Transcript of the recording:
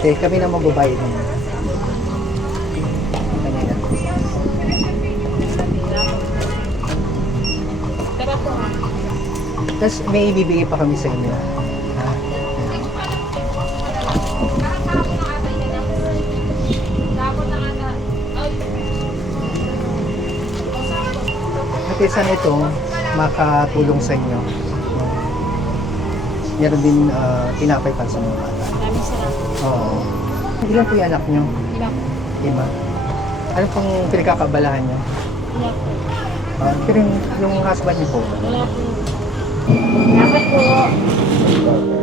ate, kami na magbabayad niya. Kanina. Tara po. Tapos may ibibigay pa kami sa inyo. Ha? Ate, sana ito makatulong sa inyo. Meron din tinapay para sa mga bata. Maraming salamat. Oo. Ilan po yung anak nyo? Iba po. Lima. Ano pong pinagkakabalahan nyo? Iba po. Pero yung husband niyo po? Wala po. Salamat po.